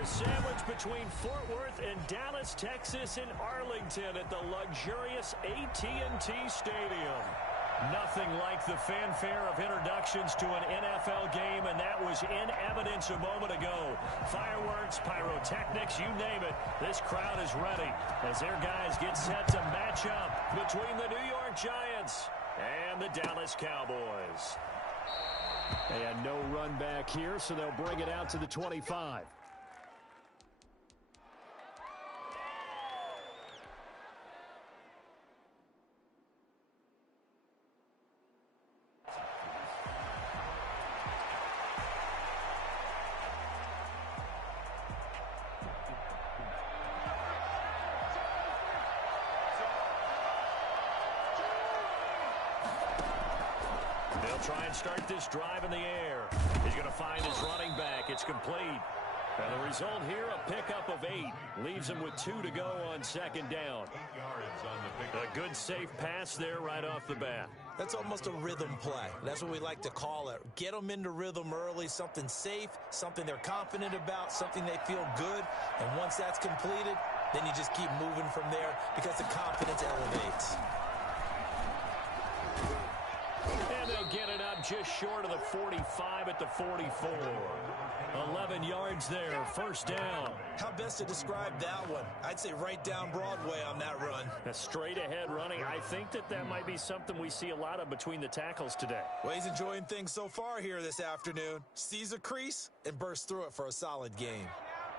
We're sandwiched between Fort Worth and Dallas, Texas, and Arlington at the luxurious AT&T Stadium. Nothing like the fanfare of introductions to an NFL game, and that was in evidence a moment ago. Fireworks, pyrotechnics, you name it. This crowd is ready as their guys get set to match up between the New York Giants and the Dallas Cowboys. They had no run back here, so they'll bring it out to the 25. Try and start this drive in the air. He's going to find his running back. It's complete. And the result here, a pickup of 8. Leaves him with 2 to go on second down. A good, safe pass there right off the bat. That's almost a rhythm play. That's what we like to call it. Get them into rhythm early, something safe, something they're confident about, something they feel good. And once that's completed, then you just keep moving from there because the confidence elevates. And they'll get it up just short of the 45 at the 44. 11 yards there, first down. How best to describe that one? I'd say right down Broadway on that run. A straight ahead running. I think that might be something we see a lot of between the tackles today. Well, he's enjoying things so far here this afternoon. Sees a crease and bursts through it for a solid gain.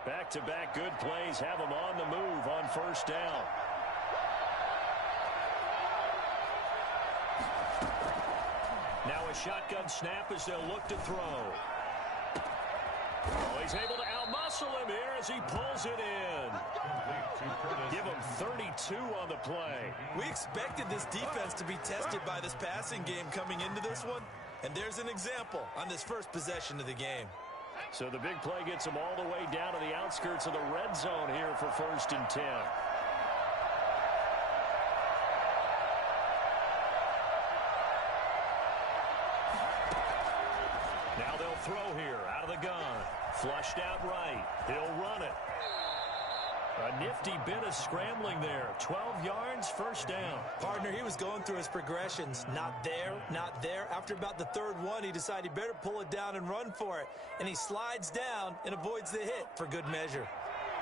Back-to-back good plays have him on the move on first down. Now a shotgun snap as they'll look to throw. Oh, he's able to outmuscle him here as he pulls it in. Give him 32 on the play. We expected this defense to be tested by this passing game coming into this one. And there's an example on this first possession of the game. So the big play gets him all the way down to the outskirts of the red zone here for first and 10. Now they'll throw here out of the gun. Flushed out right. He'll run it. A nifty bit of scrambling there. 12 yards, first down. Partner, he was going through his progressions. Not there, not there. After about the third one, he decided he better pull it down and run for it. And he slides down and avoids the hit for good measure.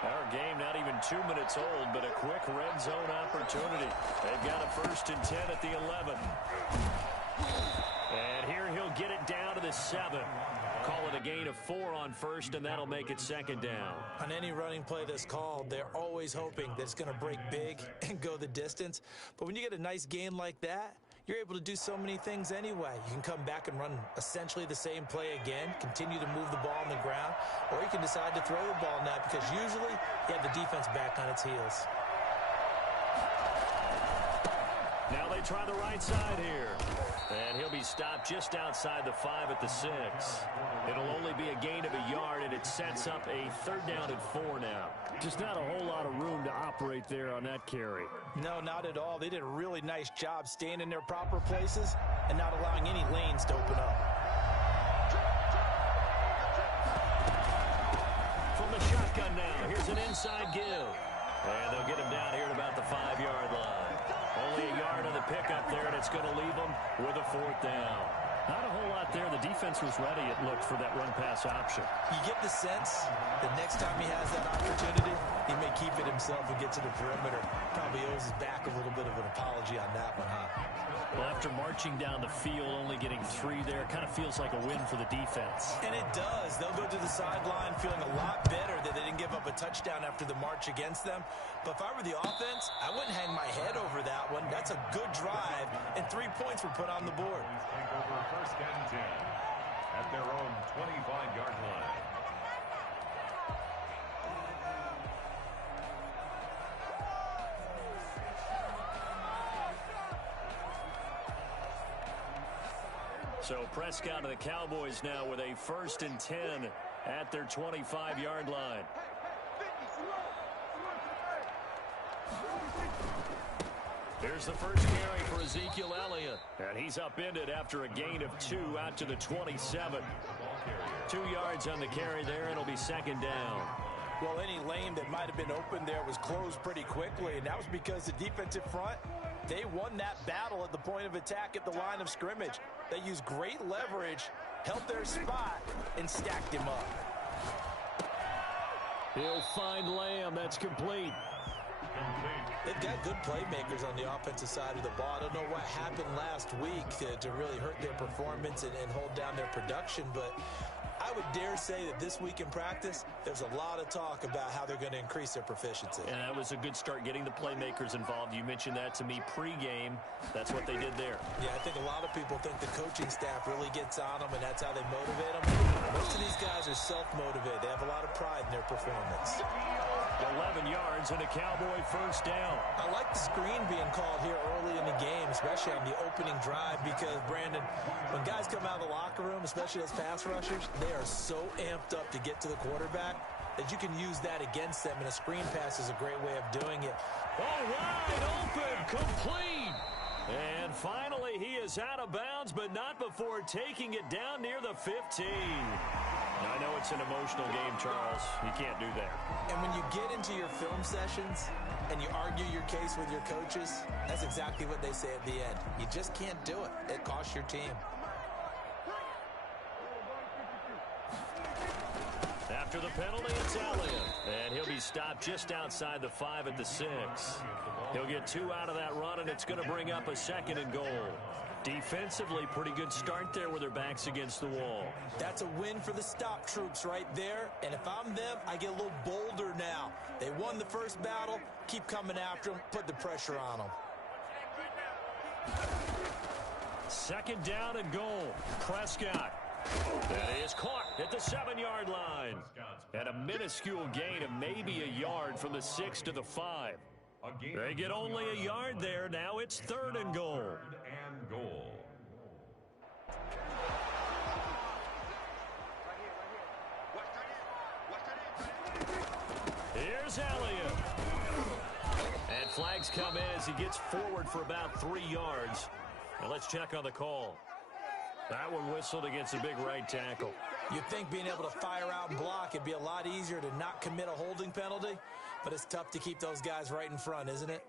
Our game not even 2 minutes old, but a quick red zone opportunity. They've got a first and 10 at the 11. And here he'll get it down to the 7. Call it a gain of 4 on first, and that'll make it second down. On any running play that's called, they're always hoping that it's going to break big and go the distance. But when you get a nice gain like that, you're able to do so many things anyway. You can come back and run essentially the same play again, continue to move the ball on the ground, or you can decide to throw the ball net because usually you have the defense back on its heels. Now they try the right side here. And he'll be stopped just outside the 5 at the 6. It'll only be a gain of a yard, and it sets up a third down and 4 now. Just not a whole lot of room to operate there on that carry. No, not at all. They did a really nice job staying in their proper places and not allowing any lanes to open up. From the shotgun now, here's an inside give. And they'll get him down here at about the 5-yard line. Only a yard on the pickup there, and it's going to leave them with a fourth down. Not a whole lot there. The defense was ready, it looked, for that run-pass option. You get the sense that next time he has that opportunity, he may keep it himself and get to the perimeter. Probably owes his back a little bit of an apology on that one, huh? Well, after marching down the field, only getting 3 there, kind of feels like a win for the defense. And it does. They'll go to the sideline feeling a lot better that they didn't give up a touchdown after the march against them. But if I were the offense, I wouldn't hang my head over that one. That's a good drive, and 3 points were put on the board. Take over first and 10 at their own 25-yard line. So Prescott and the Cowboys now with a first and 10 at their 25-yard line. Here's the first carry for Ezekiel Elliott. And he's upended after a gain of 2 out to the 27. 2 yards on the carry there. It'll be second down. Well, any lane that might have been open there was closed pretty quickly, and that was because the defensive front, they won that battle at the point of attack at the line of scrimmage. They used great leverage, held their spot, and stacked him up. He'll find Lamb. That's complete. They've got good playmakers on the offensive side of the ball. I don't know what happened last week to really hurt their performance and hold down their production, but I would dare say that this week in practice, there's a lot of talk about how they're going to increase their proficiency. And that was a good start, getting the playmakers involved. You mentioned that to me pregame. That's what they did there. Yeah, I think a lot of people think the coaching staff really gets on them, and that's how they motivate them. Most of these guys are self-motivated. They have a lot of pride in their performance. 11 yards and a Cowboy first down. I like the screen being called here early in the game, especially on the opening drive, because, Brandon, when guys come out of the locker room, especially those pass rushers, they are so amped up to get to the quarterback that you can use that against them, and a screen pass is a great way of doing it. Oh, wide open, complete. And finally, he is out of bounds, but not before taking it down near the 15. Now, I know it's an emotional game, Charles. You can't do that. And when you get into your film sessions and you argue your case with your coaches, that's exactly what they say at the end. You just can't do it. It costs your team. After the penalty, it's Elliott. And he'll be stopped just outside the 5 at the 6. He'll get 2 out of that run, and it's going to bring up a 2nd and goal. Defensively, pretty good start there with their backs against the wall. That's a win for the stop troops right there. And if I'm them, I get a little bolder now. They won the first battle. Keep coming after them. Put the pressure on them. 2nd down and goal. Prescott. That is caught at the 7-yard line. And a minuscule gain of maybe a yard from the 6 to the 5. They get only a yard there. Now it's 3rd and goal. Here's Elliott. And flags come in as he gets forward for about 3 yards. Now let's check on the call. That one whistled against a big right tackle. You'd think being able to fire out and block, it'd be a lot easier to not commit a holding penalty, but it's tough to keep those guys right in front, isn't it?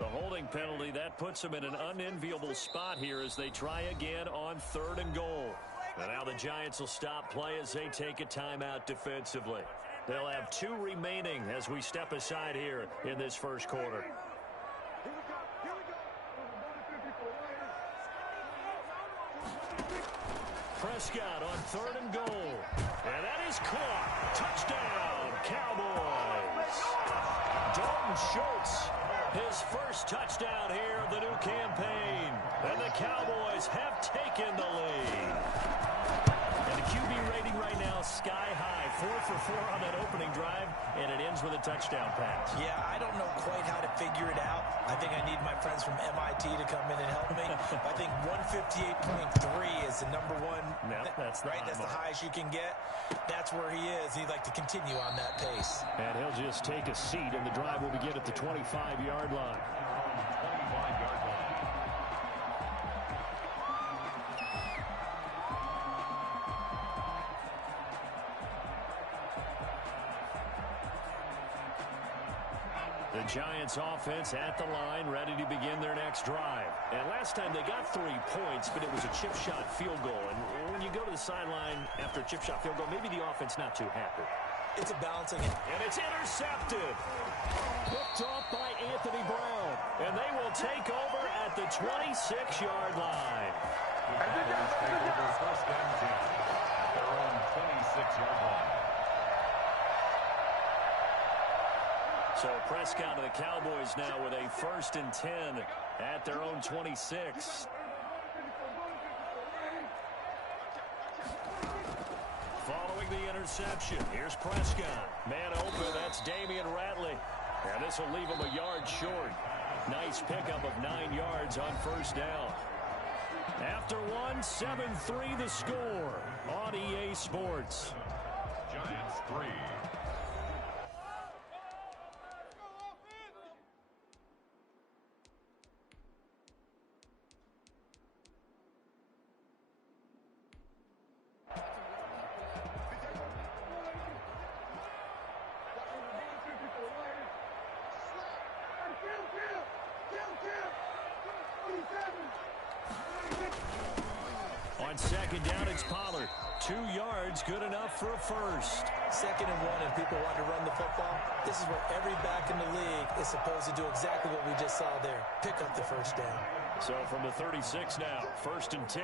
The holding penalty, that puts them in an unenviable spot here as they try again on 3rd and goal. And now the Giants will stop play as they take a timeout defensively. They'll have 2 remaining as we step aside here in this first quarter. Prescott on 3rd and goal. And that is caught. Touchdown, Cowboys. Dalton Schultz, his first touchdown here of the new campaign. And the Cowboys have taken the lead. And the QB rating right now sky high. 4 for 4 on that opening drive, and it ends with a touchdown pass. Yeah, I don't know quite how to figure it out. I think I need my friends from MIT to come in and help me. I think 158.3 is the number one. Yep, that's right. That's the highest you can get. That's where he is. He'd like to continue on that pace. And he'll just take a seat, and the drive will begin at the 25-yard line. The Giants offense at the line, ready to begin their next drive. And last time they got 3 points, but it was a chip shot field goal. And when you go to the sideline after a chip shot field goal, maybe the offense not too happy. It's a balancing. And it's intercepted. Picked off by Anthony Brown. And they will take over at the 26-yard line. First and 10 at their own 26-yard line. So Prescott and the Cowboys now with a 1st and 10 at their own 26. Following the interception, here's Prescott. Man open, that's Damian Ratley. And this will leave him a yard short. Nice pickup of 9 yards on 1st down. After 1, 7-3 the score on EA Sports. Giants 3. On second down, it's Pollard. 2 yards, good enough for a first. 2nd and 1, and people want to run the football. This is where every back in the league is supposed to do exactly what we just saw there. Pick up the first down. So from the 36 now, 1st and 10.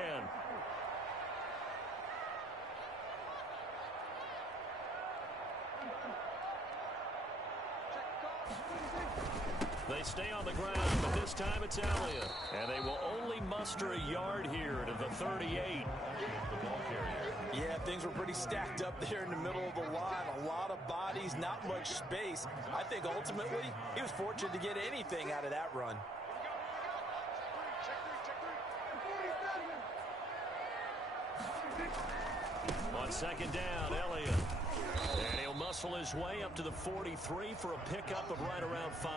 They stay on the ground, but this time it's Elliott. And they will only muster a yard here to the 38. Yeah, things were pretty stacked up there in the middle of the line. A lot of bodies, not much space. I think ultimately he was fortunate to get anything out of that run. On second down, Elliott. And he'll muscle his way up to the 43 for a pickup of right around 5.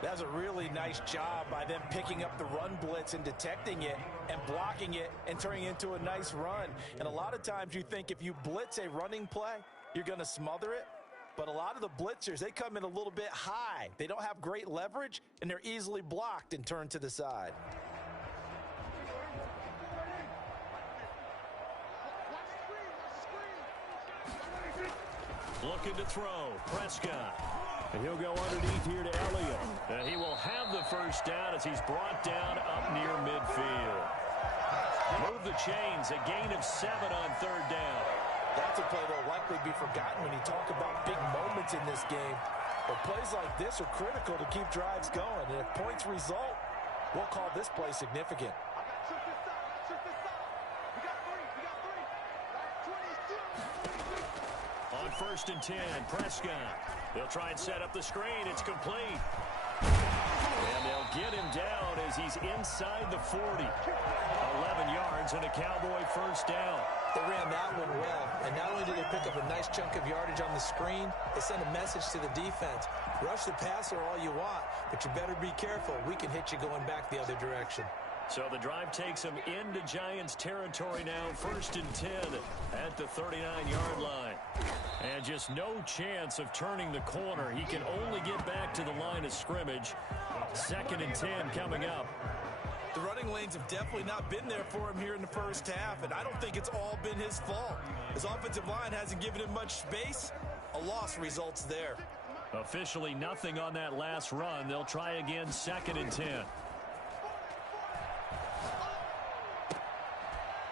That's a really nice job by them picking up the run blitz and detecting it and blocking it and turning it into a nice run. And a lot of times you think if you blitz a running play, you're going to smother it. But a lot of the blitzers, they come in a little bit high. They don't have great leverage, and they're easily blocked and turned to the side. Looking to throw, Prescott. And he'll go underneath here to Elliott. And he will have the first down as he's brought down up near midfield. Move the chains, a gain of 7 on 3rd down. That's a play that will likely be forgotten when you talk about big moments in this game. But plays like this are critical to keep drives going. And if points result, we'll call this play significant. On 1st and 10, Prescott. They'll try and set up the screen. It's complete. And they'll get him down as he's inside the 40. 11 yards and a Cowboy first down. They ran that one well. And not only did they pick up a nice chunk of yardage on the screen, they sent a message to the defense. Rush the passer all you want, but you better be careful. We can hit you going back the other direction. So the drive takes him into Giants territory now, 1st and 10 at the 39-yard line. And just no chance of turning the corner. He can only get back to the line of scrimmage. 2nd and 10 coming up. The running lanes have definitely not been there for him here in the first half, and I don't think it's all been his fault. His offensive line hasn't given him much space. A loss results there. Officially nothing on that last run. They'll try again, 2nd and 10.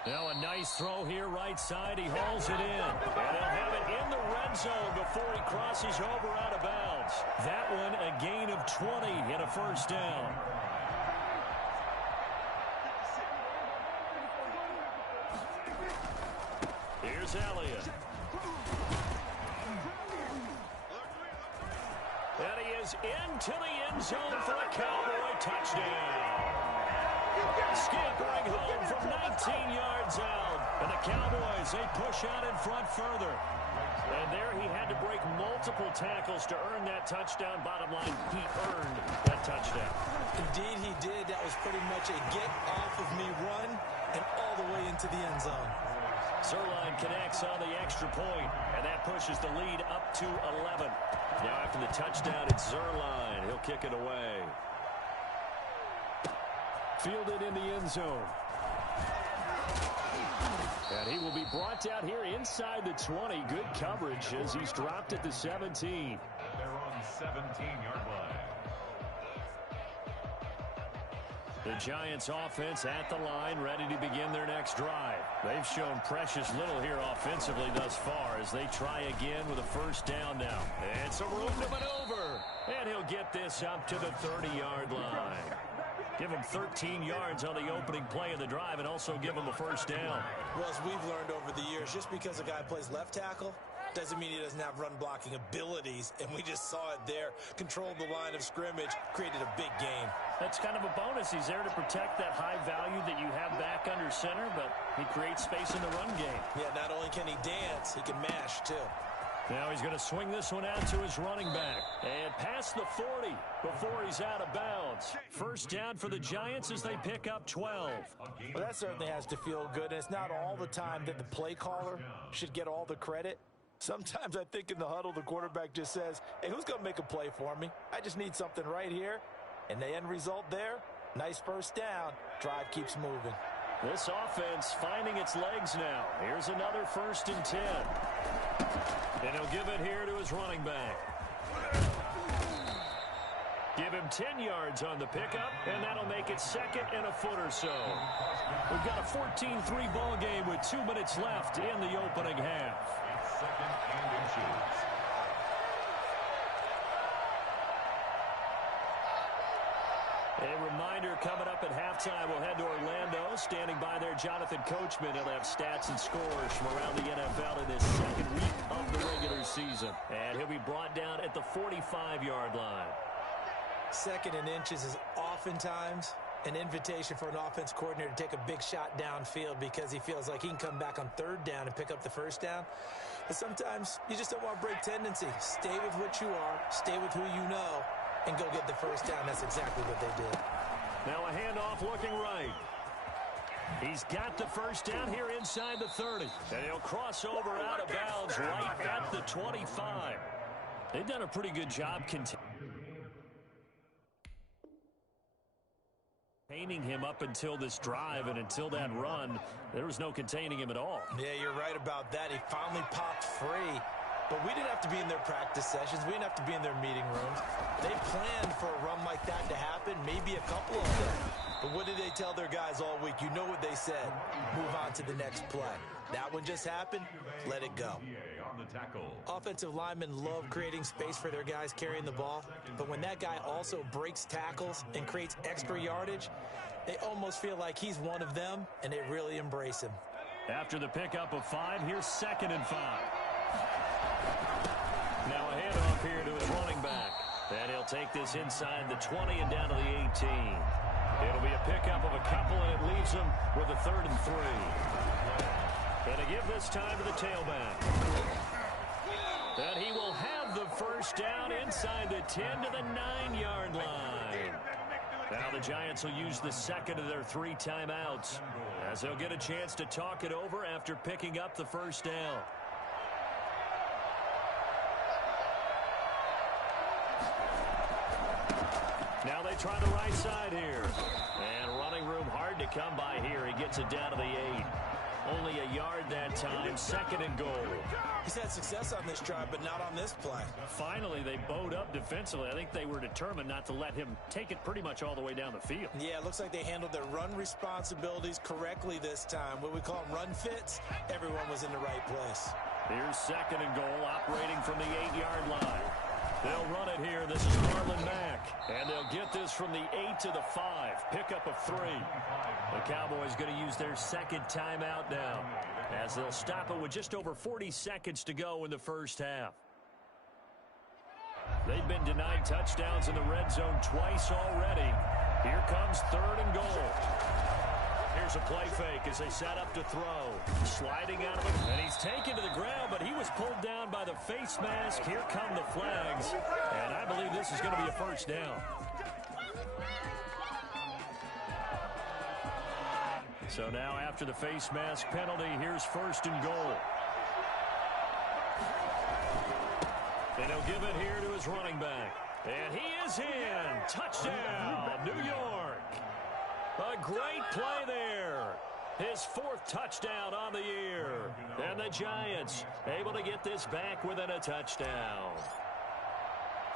Now a nice throw here, right side. He hauls it in. And they'll have it in the red zone before he crosses over out of bounds. That one a gain of 20 and a first down. Here's Elliott. And he is into the end zone for a Cowboy touchdown. Scampering home from 19 yards out. And the Cowboys, they push out in front further. And there he had to break multiple tackles to earn that touchdown. Bottom line, he earned that touchdown. Indeed he did. That was pretty much a get-off-of-me run and all the way into the end zone. Zerline connects on the extra point, and that pushes the lead up to 11. Now after the touchdown, it's Zerline. He'll kick it away. Fielded in the end zone. And he will be brought down here inside the 20. Good coverage as he's dropped at the 17. They're on 17-yard line. The Giants offense at the line, ready to begin their next drive. They've shown precious little here offensively thus far as they try again with a first down now. And some room to maneuver. And he'll get this up to the 30-yard line. Give him 13 yards on the opening play of the drive and also give him a first down. Well, as we've learned over the years, just because a guy plays left tackle doesn't mean he doesn't have run blocking abilities, and we just saw it there. Controlled the line of scrimmage, created a big gain. That's kind of a bonus. He's there to protect that high value that you have back under center, but he creates space in the run game. Yeah, not only can he dance, he can mash, too. Now he's going to swing this one out to his running back. And past the 40 before he's out of bounds. First down for the Giants as they pick up 12. Well, that certainly has to feel good. And it's not all the time that the play caller should get all the credit. Sometimes I think in the huddle, the quarterback just says, hey, who's going to make a play for me? I just need something right here. And the end result there, nice first down. Drive keeps moving. This offense finding its legs now. Here's another 1st and 10. And he'll give it here to his running back. Give him 10 yards on the pickup, and that'll make it 2nd and a foot or so. We've got a 14-3 ball game with 2 minutes left in the opening half. It's 2nd and inches. A reminder coming up at halftime, we'll head to Orlando. Standing by there, Jonathan Coachman. He'll have stats and scores from around the NFL in this 2nd week of the regular season. And he'll be brought down at the 45-yard line. 2nd and inches is oftentimes an invitation for an offense coordinator to take a big shot downfield because he feels like he can come back on 3rd down and pick up the 1st down. But sometimes you just don't want to break tendency. Stay with what you are, stay with who you know, and go get the 1st down. That's exactly what they did. Now a handoff looking right. He's got the 1st down here inside the 30. And he'll cross over out of bounds right at the 25. They've done a pretty good job containing him up until this drive, and until that run, there was no containing him at all. Yeah, you're right about that. He finally popped free. But we didn't have to be in their practice sessions. We didn't have to be in their meeting rooms. They planned for a run like that to happen, maybe a couple of them. But what did they tell their guys all week? You know what they said. Move on to the next play. That one just happened. Let it go. Offensive linemen love creating space for their guys carrying the ball. But when that guy also breaks tackles and creates extra yardage, they almost feel like he's one of them, and they really embrace him. After the pickup of 5, here's 2nd and 5. Now a handoff here to his running back. And he'll take this inside the 20 and down to the 18. It'll be a pickup of a couple, and it leaves him with a 3rd and 3. And to give this time to the tailback. And he will have the 1st down inside the 10 to the 9-yard line. Now the Giants will use the 2nd of their 3 timeouts, as they'll get a chance to talk it over after picking up the 1st down. Now they try the right side here. And running room hard to come by here. He gets it down to the 8. Only a yard that time. 2nd and goal. He's had success on this drive, but not on this play. Finally, they bowed up defensively. I think they were determined not to let him take it pretty much all the way down the field. Yeah, it looks like they handled their run responsibilities correctly this time. What we call them run fits, everyone was in the right place. Here's 2nd and goal, operating from the 8-yard line. They'll run it here. This is Marlon Mack. And they'll get this from the 8 to the 5. Pickup of 3. The Cowboys going to use their 2nd timeout now, as they'll stop it with just over 40 seconds to go in the 1st half. They've been denied touchdowns in the red zone twice already. Here comes 3rd and goal. Here's a play fake as they set up to throw. Sliding out of it, and he's taken to the ground, but he was pulled down by the face mask. Here come the flags, and I believe this is going to be a 1st down. So now after the face mask penalty, here's 1st and goal. And he'll give it here to his running back. And he is in. Touchdown, New York. A great play there. His 4th touchdown on the year. And the Giants able to get this back within a touchdown.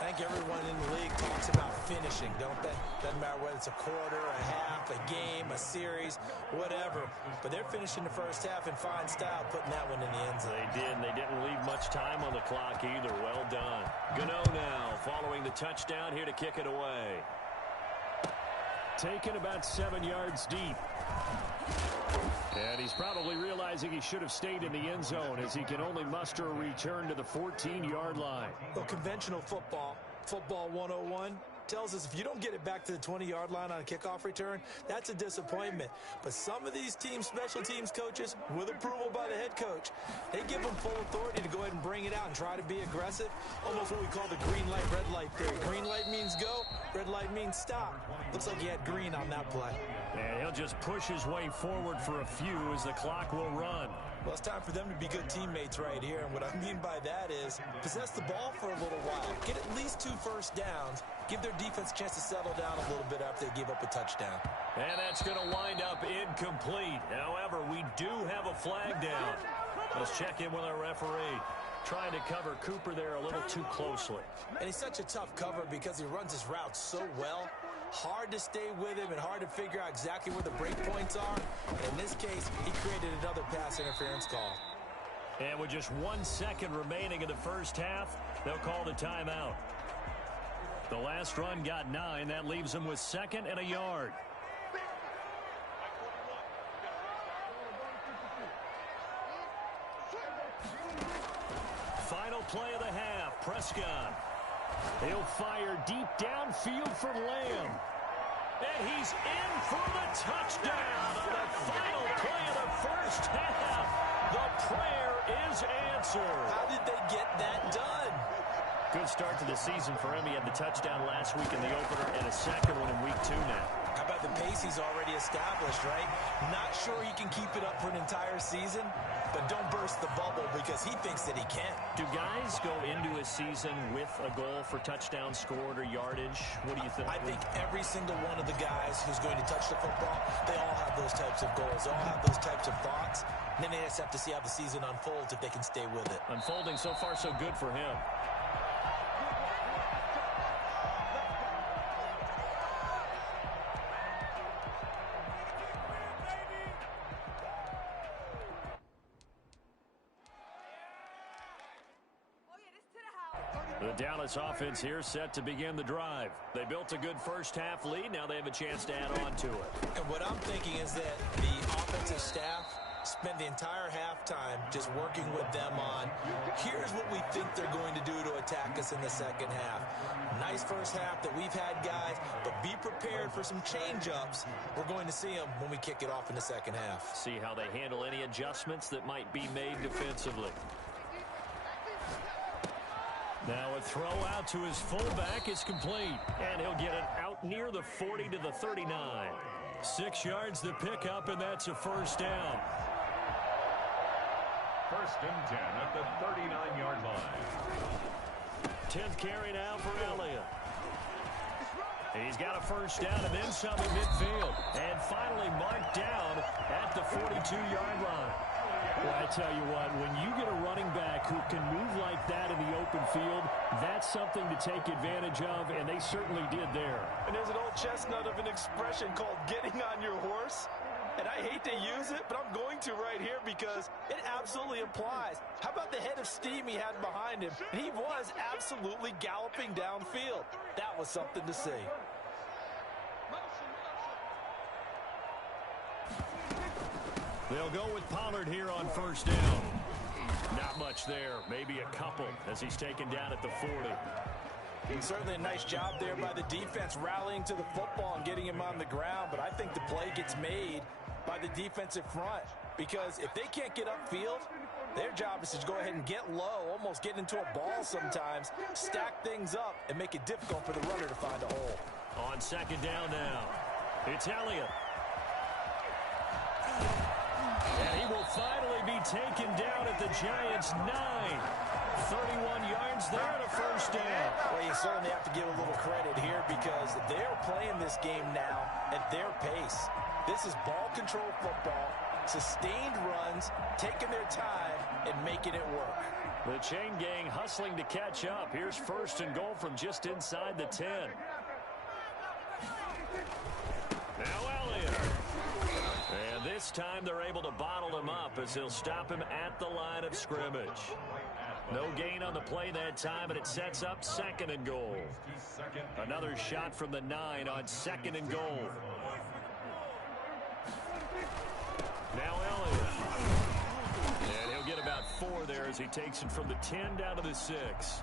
I think everyone in the league talks about finishing, don't they? Doesn't matter whether it's a quarter, a half, a game, a series, whatever. But they're finishing the 1st half in fine style, putting that one in the end zone. They did, and they didn't leave much time on the clock either. Well done. Gano now following the touchdown here to kick it away. Taken about 7 yards deep. And he's probably realizing he should have stayed in the end zone, as he can only muster a return to the 14-yard line. Well, conventional football 101, tells us if you don't get it back to the 20-yard line on a kickoff return, that's a disappointment. But some of these teams, special teams coaches, with approval by the head coach, they give them full authority to go ahead and bring it out and try to be aggressive. Almost what we call the green light, red light theory. Green light means go, red light means stop. Looks like he had green on that play. And he'll just push his way forward for a few as the clock will run. Well, it's time for them to be good teammates right here. And what I mean by that is possess the ball for a little while. Get at least 2 first downs give their defense a chance to settle down a little bit after they give up a touchdown. And that's going to wind up incomplete. However, we do have a flag down. Let's check in with our referee. Trying to cover Cooper there a little too closely. And he's such a tough cover because he runs his route so well. Hard to stay with him and hard to figure out exactly where the break points are. In this case, he created another pass interference call. And with just 1 second remaining in the first half, they'll call the timeout. The last run got 9. That leaves them with 2nd and a yard. Final play of the half. Prescott. He'll fire deep downfield for Lamb. And he's in for the touchdown on the final play of the first half. The prayer is answered. How did they get that done? Good start to the season for him. He had the touchdown last week in the opener and a second one in week 2 now. How about the pace he's already established, right? Not sure he can keep it up for an entire season, but don't burst the bubble because he thinks that he can. Do guys go into a season with a goal for touchdown scored or yardage? What do you think? I think every single one of the guys who's going to touch the football, they all have those types of goals. They all have those types of thoughts. And then they just have to see how the season unfolds if they can stay with it. Unfolding so far so good for him. The Dallas offense here set to begin the drive. They built a good first half lead. Now they have a chance to add on to it. And what I'm thinking is that the offensive staff spent the entire halftime just working with them on, here's what we think they're going to do to attack us in the second half. Nice first half that we've had, guys, but be prepared for some change-ups. We're going to see them when we kick it off in the second half. See how they handle any adjustments that might be made defensively. Now a throw out to his fullback is complete, and he'll get it out near the 40 to the 39. 6 yards the pickup, and that's a first down. 1st and 10 at the 39-yard line. 10th carry now for Elliott. He's got a first down and then some at midfield, and finally marked down at the 42-yard line. Well, I tell you what, when you get a running back who can move like that in the open field, that's something to take advantage of, and they certainly did there. And there's an old chestnut of an expression called getting on your horse. And I hate to use it, but I'm going to right here because it absolutely applies. How about the head of steam he had behind him? And he was absolutely galloping downfield. That was something to see. They'll go with Pollard here on first down. Not much there, maybe a couple as he's taken down at the 40. And certainly a nice job there by the defense rallying to the football and getting him on the ground. But I think the play gets made by the defensive front because if they can't get upfield, their job is to go ahead and get low, almost get into a ball sometimes, stack things up, and make it difficult for the runner to find a hole. On second down now, it's Elliott. And he will finally be taken down at the Giants' 9. 31 yards there and a first down. Well, you certainly have to give a little credit here because they're playing this game now at their pace. This is ball control football, sustained runs, taking their time, and making it work. The chain gang hustling to catch up. Here's first and goal from just inside the 10. Now Elliott. And this time they're able to bottle him up as he'll stop him at the line of scrimmage. No gain on the play that time, and it sets up 2nd and goal. Another shot from the 9 on 2nd and goal. Now Elliott. And he'll get about 4 there as he takes it from the 10 down to the 6.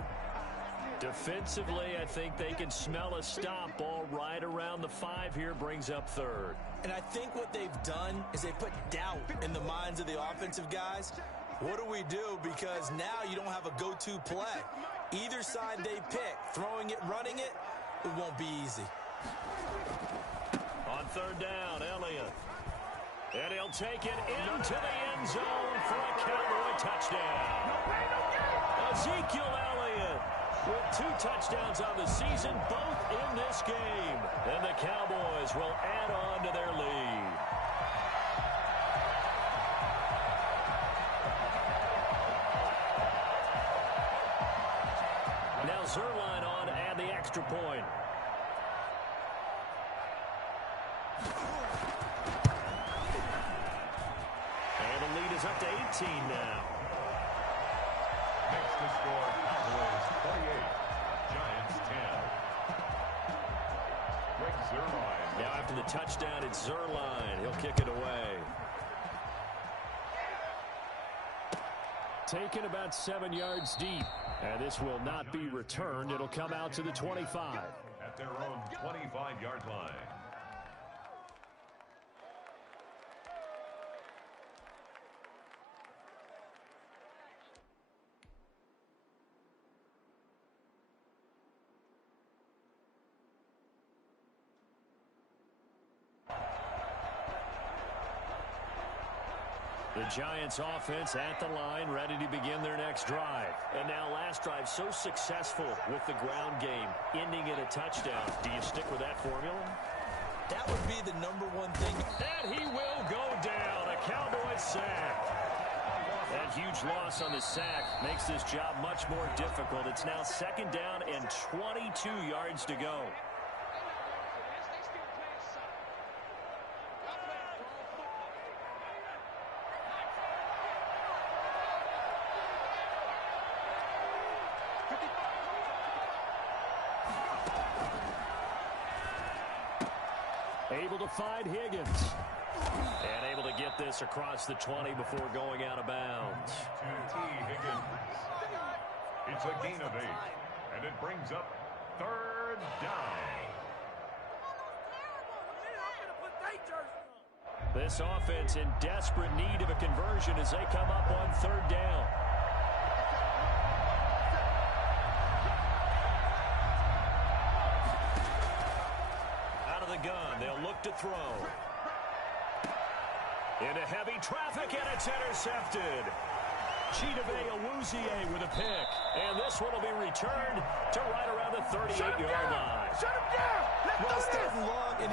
Defensively, I think they can smell a stop ball right around the 5 here, brings up 3rd. And I think what they've done is they put doubt in the minds of the offensive guys. What do we do? Because now you don't have a go-to play. Either side they pick, throwing it, running it, it won't be easy. On 3rd down, Elliott. And he'll take it into the end zone for a Cowboy touchdown. Ezekiel Elliott With 2 touchdowns on the season, both in this game. And the Cowboys will add on to their lead. Now Zerline on to add the extra point. And the lead is up to 18 now. Next to score, Cowboys 28, Giants 10. Greg Zerline. Now after the touchdown, it's Zerline. He'll kick it away. Taken about 7 yards deep. And this will not be returned. It'll come out to the 25. At their own 25-yard line. The Giants offense at the line, ready to begin their next drive. And now last drive so successful with the ground game, ending in a touchdown. Do you stick with that formula? That would be the #1 thing. And he will go down. A Cowboys sack. That huge loss on the sack makes this job much more difficult. It's now 2nd down and 22 yards to go. Able to find Higgins. And able to get this across the 20 before going out of bounds. To T. Higgins. It's a gain of 8. And it brings up 3rd down. This offense in desperate need of a conversion as they come up on 3rd down. Gun. They'll look to throw. Into heavy traffic, and it's intercepted. Chidobe Awuzie with a pick. And this one will be returned to right around the 38-yard line. Shut him down! Well, starting long and